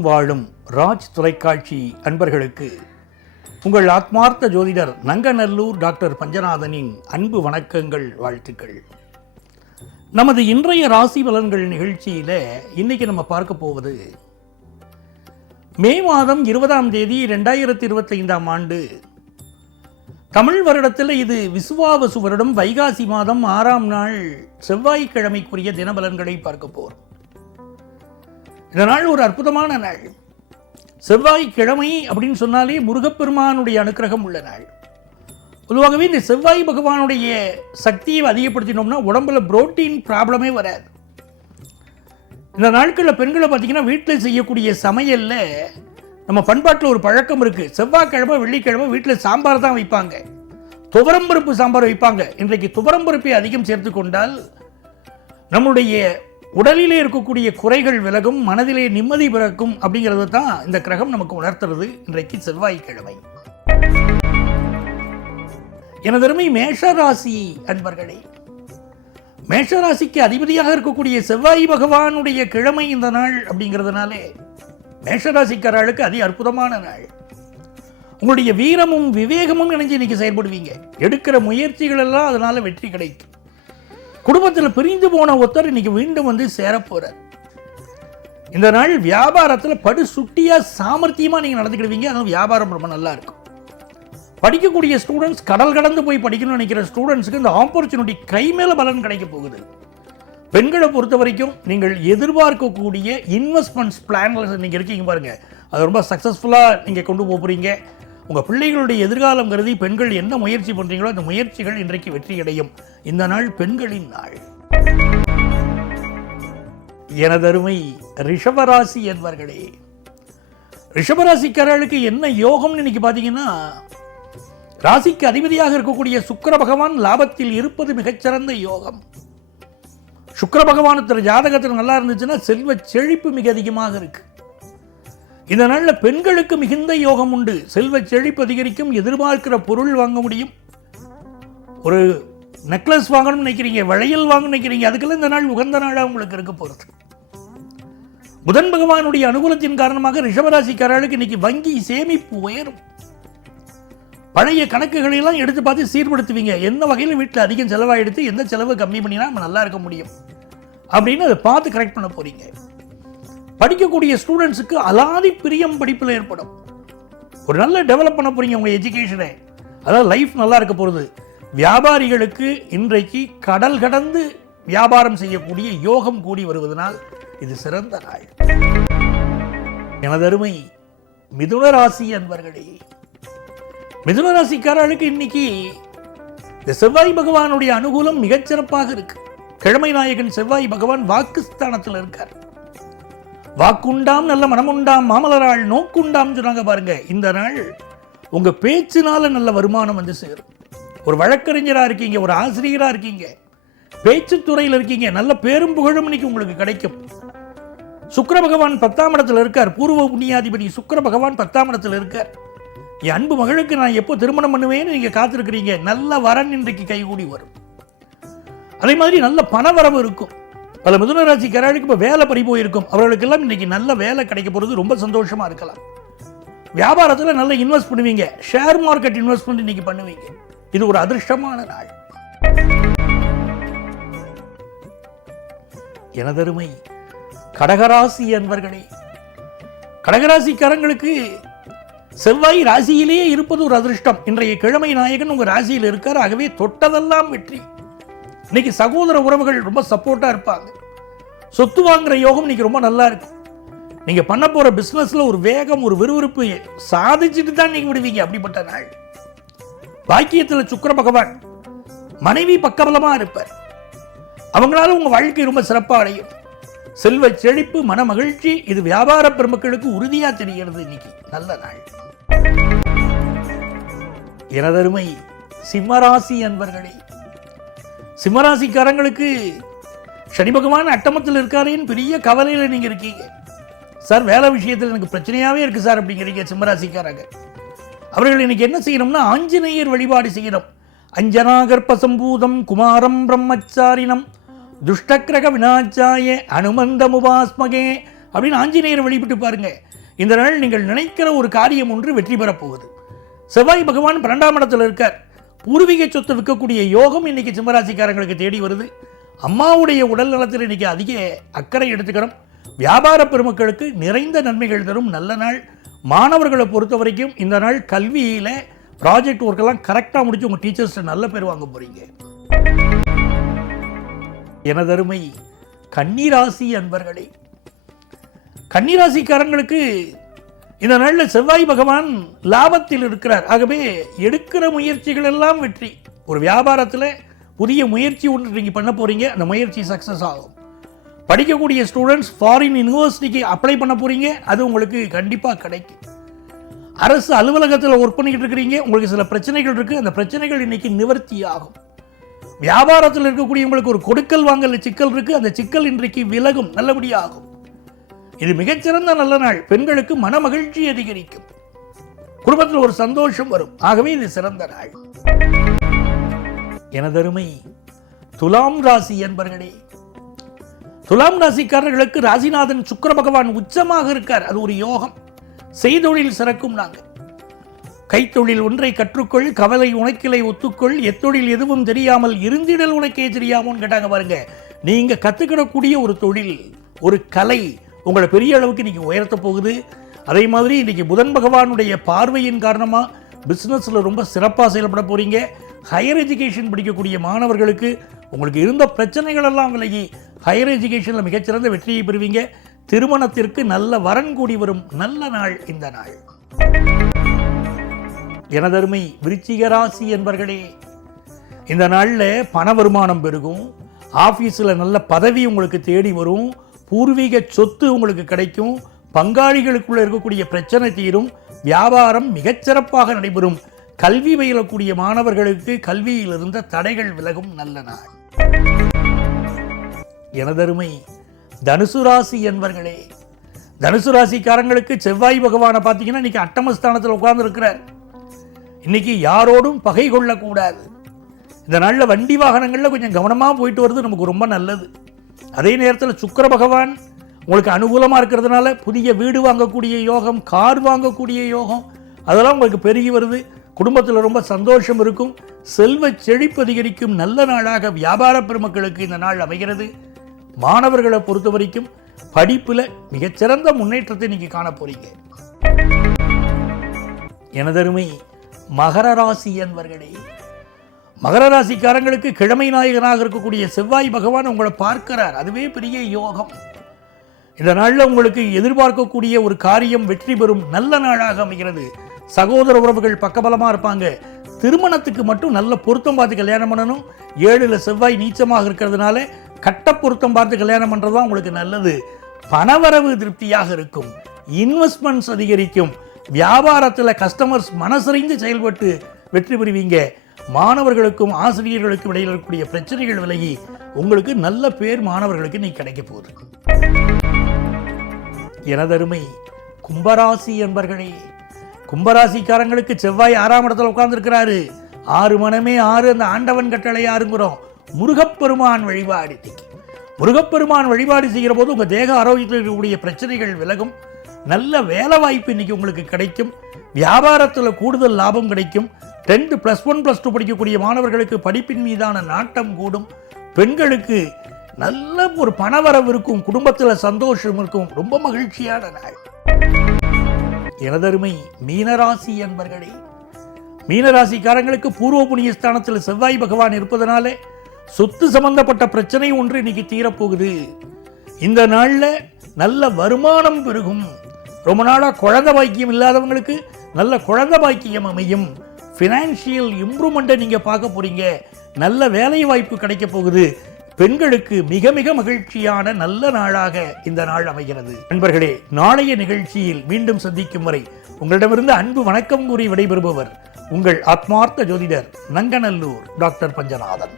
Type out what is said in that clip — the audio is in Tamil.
உலகெங்கும் வாழும் ராஜ் தொலைக்காட்சி அன்பர்களுக்கு உங்கள் ஆத்மார்த்த ஜோதிடர் நங்கநல்லூர் டாக்டர் பஞ்சநாதனின் அன்பு வணக்கங்கள், வாழ்த்துக்கள். நமது இன்றைய ராசி பலன்கள் நிகழ்ச்சியில் இன்னைக்கு நம்ம பார்க்க போவது மே மாதம் 20ஆம் தேதி 2025ஆம் ஆண்டு தமிழ் வருடத்தில் இது விசுவாவசு வருடம் வைகாசி மாதம் 6ஆம் நாள் செவ்வாய்க்கிழமைக்குரிய தினபலன்களை பார்க்க போகிறோம். இந்த நாள் ஒரு அற்புதமான நாள். செவ்வாய்க்கிழமை அப்படின்னு சொன்னாலே முருகப்பெருமானுடைய அனுக்கிரகம் உள்ள நாள். பொதுவாகவே இந்த செவ்வாய் பகவானுடைய சக்தியை அதிகப்படுத்தினோம்னா உடம்புல புரோட்டீன் ப்ராப்ளமே வராது. இந்த நாட்களில் பெண்களை பார்த்தீங்கன்னா வீட்டில் செய்யக்கூடிய சமையலில் நம்ம பண்பாட்டில் ஒரு பழக்கம் இருக்குது. செவ்வாய்க்கிழமை வெள்ளிக்கிழமை வீட்டில் சாம்பார் தான் வைப்பாங்க, துவரம்பருப்பு சாம்பார் வைப்பாங்க. இன்றைக்கு துவரம்பருப்பை அதிகம் சேர்த்து கொண்டால் நம்முடைய உடலிலே இருக்கக்கூடிய குறைகள் விலகும், மனதிலே நிம்மதி பிறக்கும் அப்படிங்கிறது தான் இந்த கிரகம் நமக்கு உணர்த்துறது. இன்றைக்கு செவ்வாய்க்கிழமை. எனதருமை மேஷராசி அன்பர்களே, மேஷராசிக்கு அதிபதியாக இருக்கக்கூடிய செவ்வாய் பகவானுடைய கிழமை இந்த நாள் அப்படிங்கிறதுனாலே மேஷராசிக்காரர்களுக்கு அதி அற்புதமான நாள். உங்களுடைய வீரமும் விவேகமும் இணைஞ்சு இன்னைக்கு செயல்படுவீங்க. எடுக்கிற முயற்சிகள் எல்லாம் அதனால வெற்றி கிடைக்கும். குடும்பத்தில் பிரிந்து போன ஒருத்தர் இன்னைக்கு மீண்டும் வந்து சேரப்போறார். இந்த நாள் வியாபாரத்தில் படு சுட்டியா சாமர்த்தியமா நீங்க நடந்துக்கிடுவீங்க. அதனால வியாபாரம் ரொம்ப நல்லா இருக்கும். படிக்கக்கூடிய ஸ்டூடெண்ட்ஸ், கடல் கடந்து போய் படிக்கணும்னு நினைக்கிற ஸ்டூடெண்ட்ஸுக்கு இந்த ஆப்பர்ச்சுனிட்டி கை மேல பலன் கிடைக்க போகுது. பெண்களை பொறுத்த வரைக்கும் நீங்கள் எதிர்பார்க்கக்கூடிய இன்வெஸ்ட்மெண்ட்ஸ் பிளான்ல நீங்க இருக்கீங்க பாருங்க, அது ரொம்ப சக்சஸ்ஃபுல்லா நீங்க கொண்டு போறீங்க. உங்கள் பிள்ளைகளுடைய எதிர்காலம் கருதி பெண்கள் என்ன முயற்சி பண்ணுறீங்களோ அந்த முயற்சிகள் இன்றைக்கு வெற்றி அடையும். இந்த நாள் பெண்களின் நாள். எனதருமை ரிஷபராசி என்பர்களே, ரிஷபராசிக்காரர்களுக்கு என்ன யோகம்னு இன்னைக்கு பார்த்தீங்கன்னா, ராசிக்கு அதிபதியாக இருக்கக்கூடிய சுக்கிர பகவான் லாபத்தில் இருப்பது மிகச்சிறந்த யோகம். சுக்கிர பகவான் ஜாதகத்தில் நல்லா இருந்துச்சுன்னா செல்வ செழிப்பு மிக அதிகமாக இருக்கு. இந்த நாளில் பெண்களுக்கு மிகுந்த யோகம் உண்டு. செல்வ செழிப்பு அதிகரிக்கும். எதிர்பார்க்கிற பொருள் வாங்க முடியும். ஒரு நெக்லஸ் வாங்கணும்னு நினைக்கிறீங்க, வளையல் வாங்கணும்னு நினைக்கிறீங்க, அதுக்கெல்லாம் இந்த நாள் உகந்த நாளாக உங்களுக்கு இருக்க போகிறது. புதன் பகவானுடைய அனுகூலத்தின் காரணமாக ரிஷபராசிக்காரர்களுக்கு இன்னைக்கு வங்கி சேமிப்பு உயரும். பழைய கணக்குகளெல்லாம் எடுத்து பார்த்து சீர்படுத்துவீங்க. என்ன வகையில் வீட்டில் அதிகம் செலவாயிடுத்து, எந்த செலவு கம்மி பண்ணினா நம்ம நல்லா இருக்க முடியும் அப்படின்னு அதை பார்த்து கரெக்ட் பண்ண போறீங்க. படிக்கக்கூடிய ஸ்டூடெண்ட்ஸுக்கு அலாதி பிரியம் படிப்பில் ஏற்படும். ஒரு நல்ல டெவலப் பண்ண போறீங்க உங்க எஜுகேஷனை, அதாவது லைஃப் நல்லா இருக்க போகிறது. வியாபாரிகளுக்கு இன்றைக்கு கடல் கடந்து வியாபாரம் செய்யக்கூடிய யோகம் கூடி வருவதனால் இது சிறந்த நாள். எனதருமை மிதுன ராசி அன்பர்களே, மிதுன ராசிக்காரர்களுக்கு இன்னைக்கு இந்த செவ்வாய் பகவானுடைய அனுகூலம் மிகச்சிறப்பாக இருக்கு. கிழமை நாயகன் செவ்வாய் பகவான் வாக்குஸ்தானத்தில் இருக்கார். வாக்குண்டாம் நல்ல மனமுண்டாம் மாமலராள் நோக்குண்டாம் சொன்னாங்க பாருங்க. இந்த நாள் உங்க பேச்சினால நல்ல வருமானம் வந்து சேரும். ஒரு வழக்கறிஞரா இருக்கீங்க, ஒரு ஆசிரியரா இருக்கீங்க, பேச்சுத்துறையில் இருக்கீங்க, நல்ல பேரும் புகழும் இன்னைக்கு உங்களுக்கு கிடைக்கும். சுக்கிர பகவான் 10ஆம் இடத்துல இருக்கார். பூர்வ புண்ணியாதிபதி சுக்கிர பகவான் 10ஆம் இடத்துல இருக்கார். என் அன்பு மகளுக்கு நான் எப்போ திருமணம் பண்ணுவேன்னு நீங்க காத்திருக்கிறீங்க. நல்ல வரன் இன்றைக்கு கைகூடி வரும். அதே மாதிரி நல்ல பண வரவு இருக்கும். பல மிதுன ராசிக்காரர்களுக்கு இப்போ வேலை பறி போயிருக்கும். அவர்களுக்கெல்லாம் இன்னைக்கு நல்ல வேலை கிடைக்க போகிறது. ரொம்ப சந்தோஷமா இருக்கலாம். வியாபாரத்தில் நல்ல இன்வெஸ்ட் பண்ணுவீங்க. ஷேர் மார்க்கெட் இன்வெஸ்ட்மெண்ட் இன்னைக்கு பண்ணுவீங்க. இது ஒரு அதிர்ஷ்டமான நாள். எனதருமை கடகராசி அன்பர்களே, கடகராசிக்காரங்களுக்கு செவ்வாய் ராசியிலேயே இருப்பது ஒரு அதிர்ஷ்டம். இன்றைய கிழமை நாயகன் உங்க ராசியில் இருக்கார். ஆகவே தொட்டதெல்லாம் வெற்றி. இன்னைக்கு சகோதர உறவுகள் ரொம்ப சப்போர்ட்டா இருப்பாங்க. சொத்து வாங்குற யோகம் இன்னைக்கு ரொம்ப நல்லா இருக்கும். நீங்க பண்ண போற பிசினஸ்ல ஒரு வேகம், ஒரு விறுவிறுப்பு சாதிச்சுட்டு தான் நீங்க விடுவீங்க. அப்படிப்பட்ட நாள். பாக்கியத்தில் சுக்கிர பகவான் மனைவி பக்கபலமா இருப்பார். அவங்களால உங்க வாழ்க்கை ரொம்ப சிறப்பா அடையும். செல்வ செழிப்பு, மன மகிழ்ச்சி, இது வியாபார பெருமக்களுக்கு உறுதியா தெரிகிறது. இன்னைக்கு நல்ல நாள். எனதருமை சிம்மராசி அன்பர்களே, சிம்மராசிக்காரங்களுக்கு சனி பகவான் அட்டமத்தில் இருக்காரேன்னு பெரிய கவலையில் நீங்க இருக்கீங்க. சார் வேலை விஷயத்தில் எனக்கு பிரச்சனையாவே இருக்கு சார் அப்படிங்கிறீங்க சிம்மராசிக்காரங்க. அவர்கள் இன்னைக்கு என்ன செய்யணும்னா ஆஞ்சநேயர் வழிபாடு செய்யணும். அஞ்சனாகர்ப சம்பூதம் குமாரம் பிரம்மச்சாரினம் துஷ்டக்கிரக வினாச்சாய அனுமந்தமுபாஸ்மகே அப்படின்னு ஆஞ்சநேயர் வழிபட்டு பாருங்க. இந்த நாள் நீங்கள் நினைக்கிற ஒரு காரியம் ஒன்று வெற்றி பெறப் போகுது. செவ்வாய் பகவான் 12ஆம் இடத்துல இருக்கார். பூர்வீக சொத்தை விற்கக்கூடிய யோகம் இன்னைக்கு சிம்மராசிக்காரங்களுக்கு தேடி வருது. அம்மாவுடைய உடல் நலத்தில் இன்னைக்கு அதிக அக்கறை எடுத்துக்கிறோம். வியாபார பெருமக்களுக்கு நிறைந்த நன்மைகள் தரும் நல்ல நாள். மாணவர்களை பொறுத்த வரைக்கும் இந்த நாள் கல்வியில் ப்ராஜெக்ட் ஒர்க்கெல்லாம் கரெக்டாக முடிச்சு உங்கள் டீச்சர்ஸ்ட்டு நல்ல பேர் வாங்க போகிறீங்க. எனதருமை கன்னிராசி அன்பர்களே, கன்னிராசிக்காரங்களுக்கு இந்த நாளில் செவ்வாய் பகவான் லாபத்தில் இருக்கிறார். ஆகவே எடுக்கிற முயற்சிகள் எல்லாம் வெற்றி. ஒரு வியாபாரத்தில் புதிய முயற்சி ஒன்று நீங்கள் பண்ண போகிறீங்க, அந்த முயற்சி சக்ஸஸ் ஆகும். படிக்கக்கூடிய ஸ்டூடெண்ட்ஸ் ஃபாரின் யூனிவர்சிட்டிக்கு அப்ளை பண்ண போகிறீங்க, அது உங்களுக்கு கண்டிப்பாக கிடைக்கும். அரசு அலுவலகத்தில் ஒர்க் பண்ணிக்கிட்டு இருக்கிறீங்க, உங்களுக்கு சில பிரச்சனைகள் இருக்குது, அந்த பிரச்சனைகள் இன்னைக்கு நிவர்த்தி ஆகும். வியாபாரத்தில் இருக்கக்கூடிய உங்களுக்கு ஒரு கொடுக்கல் வாங்கல் சிக்கல் இருக்குது, அந்த சிக்கல் இன்றைக்கு விலகும், நல்லபடியாகும். இது மிகச்சிறந்த நல்ல நாள். பெண்களுக்கு மன மகிழ்ச்சி அதிகரிக்கும், குடும்பத்தில் ஒரு சந்தோஷம் வரும். ஆகவே இது சிறந்த நாள். எனதருமை துலாம் ராசி என்பர்களே, துலாம் ராசிக்காரர்களுக்கு ராசிநாதன் சுக்கிர பகவான் உச்சமாக இருக்கார். அது ஒரு யோகம். செய்தொழில் சிறக்கும். நாங்கள் கைத்தொழில் ஒன்றை கற்றுக்கொள், கவலை உனக்கிலை ஒத்துக்கொள், எத்தொழில் எதுவும் தெரியாமல் இருந்திடல் உனக்கே தெரியாமோன்னு கேட்டாங்க பாருங்க. நீங்க கத்துக்கிடக்கூடிய ஒரு தொழில், ஒரு கலை உங்களை பெரிய அளவுக்கு இன்னைக்கு உயர்த்த போகுது. அதே மாதிரி இன்னைக்கு புதன் பகவானுடைய பார்வையின் காரணமாக பிஸ்னஸில் ரொம்ப சிறப்பாக செயல்பட போகிறீங்க. ஹையர் எஜுகேஷன் படிக்கக்கூடிய மாணவர்களுக்கு உங்களுக்கு இருந்த பிரச்சனைகள் எல்லாம் விலகி ஹையர் எஜுகேஷனில் மிகச்சிறந்த வெற்றியை பெறுவீங்க. திருமணத்திற்கு நல்ல வரன் கூடி வரும் நல்ல நாள் இந்த நாள். எனதருமை விருச்சிக ராசி என்பர்களே, இந்த நாளில் பண வருமானம் பெருகும். ஆஃபீஸில் நல்ல பதவி உங்களுக்கு தேடி வரும். பூர்வீக சொத்து உங்களுக்கு கிடைக்கும். பங்காளிகளுக்குள்ள இருக்கக்கூடிய பிரச்சனை தீரும். வியாபாரம் மிகச்சிறப்பாக நடைபெறும். கல்வி பயிலக்கூடிய மாணவர்களுக்கு கல்வியில் இருந்த தடைகள் விலகும் நல்ல நாள். எனதருமை தனுசு ராசி என்பர்களே, தனுசு ராசிக்காரங்களுக்கு செவ்வாய் பகவானை பார்த்தீங்கன்னா இன்னைக்கு அட்டமஸ்தானத்தில் உட்கார்ந்து இருக்கிறார். இன்னைக்கு யாரோடும் பகை கொள்ளக்கூடாது. இந்த நாளில் வண்டி வாகனங்களில் கொஞ்சம் கவனமாக போயிட்டு வருது நமக்கு ரொம்ப நல்லது. அதே நேரத்தில் சுக்கிர பகவான் உங்களுக்கு அனுகூலமாக இருக்கிறதுனால புதிய வீடு வாங்கக்கூடிய யோகம், கார் வாங்கக்கூடிய யோகம், அதெல்லாம் உங்களுக்கு பெருகி வருது. குடும்பத்தில் ரொம்ப சந்தோஷம் இருக்கும். செல்வ செழிப்பு அதிகரிக்கும் நல்ல நாளாக வியாபார பெருமக்களுக்கு இந்த நாள் அமைகிறது. மாணவர்களை பொறுத்த வரைக்கும் படிப்பில் மிகச்சிறந்த முன்னேற்றத்தை நீங்கள் காண போறீங்க. எனதருமை மகர ராசி என்பர்களே, மகர ராசிக்காரங்களுக்கு கிழமை நாயகனாக இருக்கக்கூடிய செவ்வாய் பகவான் உங்களை பார்க்கிறார். அதுவே பெரிய யோகம். இந்த நாளில் உங்களுக்கு எதிர்பார்க்கக்கூடிய ஒரு காரியம் வெற்றி பெறும் நல்ல நாளாக அமைகிறது. சகோதர உறவுகள் பக்கபலமாக இருப்பாங்க. திருமணத்துக்கு மட்டும் நல்ல பொருத்தம் பார்த்து கல்யாணம் பண்ணணும். 7ல் செவ்வாய் நீச்சமாக இருக்கிறதுனால கட்ட பொருத்தம் பார்த்து கல்யாணம் பண்ணுறது தான் உங்களுக்கு நல்லது. பணவரவு திருப்தியாக இருக்கும். இன்வெஸ்ட்மெண்ட்ஸ் அதிகரிக்கும். வியாபாரத்தில் கஸ்டமர்ஸ் மனசறிந்து செயல்பட்டு வெற்றி பெறுவீங்க. மாணவர்களுக்கும் ஆசிரியர்களுக்கும் இடையில் இருக்கக்கூடிய பிரச்சனைகள் விலகி உங்களுக்கு நல்ல பேர் மாணவர்களுக்கு நீ கிடைக்க போகுது. எனதருமை கும்பராசி என்பர்களே, கும்பராசிக்காரங்களுக்கு செவ்வாய் 6ஆம் இடத்துல உட்கார்ந்து இருக்கிறாரு. 6 மனமே 6 அந்த ஆண்டவன் கட்டளை யாருங்கிறோம். முருகப்பெருமான் வழிபாடு. முருகப்பெருமான் வழிபாடு செய்கிற போது உங்கள் தேக ஆரோக்கியத்தில் இருக்கக்கூடிய பிரச்சனைகள் விலகும். நல்ல வேலை வாய்ப்பு இன்னைக்கு உங்களுக்கு கிடைக்கும். வியாபாரத்தில் கூடுதல் லாபம் கிடைக்கும். 10th +1 +2 படிக்கக்கூடிய மாணவர்களுக்கு படிப்பின் மீதான நாட்டம் கூடும். பெண்களுக்கு நல்ல ஒரு பணவரவு இருக்கும். குடும்பத்தில் சந்தோஷம் இருக்கும். ரொம்ப மகிழ்ச்சியான நாள். எனதருமை மீனராசி என்பர்களே, மீனராசிக்காரங்களுக்கு பூர்வ புண்ணிய ஸ்தானத்தில் செவ்வாய் பகவான் இருப்பதனாலே சொத்து சம்பந்தப்பட்ட பிரச்சனை ஒன்று இன்னைக்கு தீரப்போகுது. இந்த நாளில் நல்ல வருமானம் பெருகும். ரொம்ப நாளாக குழந்தை பாக்கியம் இல்லாதவங்களுக்கு நல்ல குழந்தை பாக்கியம் அமையும். ஃபினான்ஷியல் இம்ப்ரூவ்மெண்ட்டை நீங்கள் பார்க்க போறீங்க. நல்ல வேலை வாய்ப்பு கிடைக்க போகுது. பெண்களுக்கு மிக மிக மகிழ்ச்சியான நல்ல நாளாக இந்த நாள் அமைகிறது. நண்பர்களே, நாளைய நிகழ்ச்சியில் மீண்டும் சந்திக்கும் வரை உங்களிடமிருந்து அன்பு வணக்கம் கூறி விடைபெறுபவர் உங்கள் ஆத்மார்த்த ஜோதிடர் நங்கநல்லூர் டாக்டர் பஞ்சநாதன்.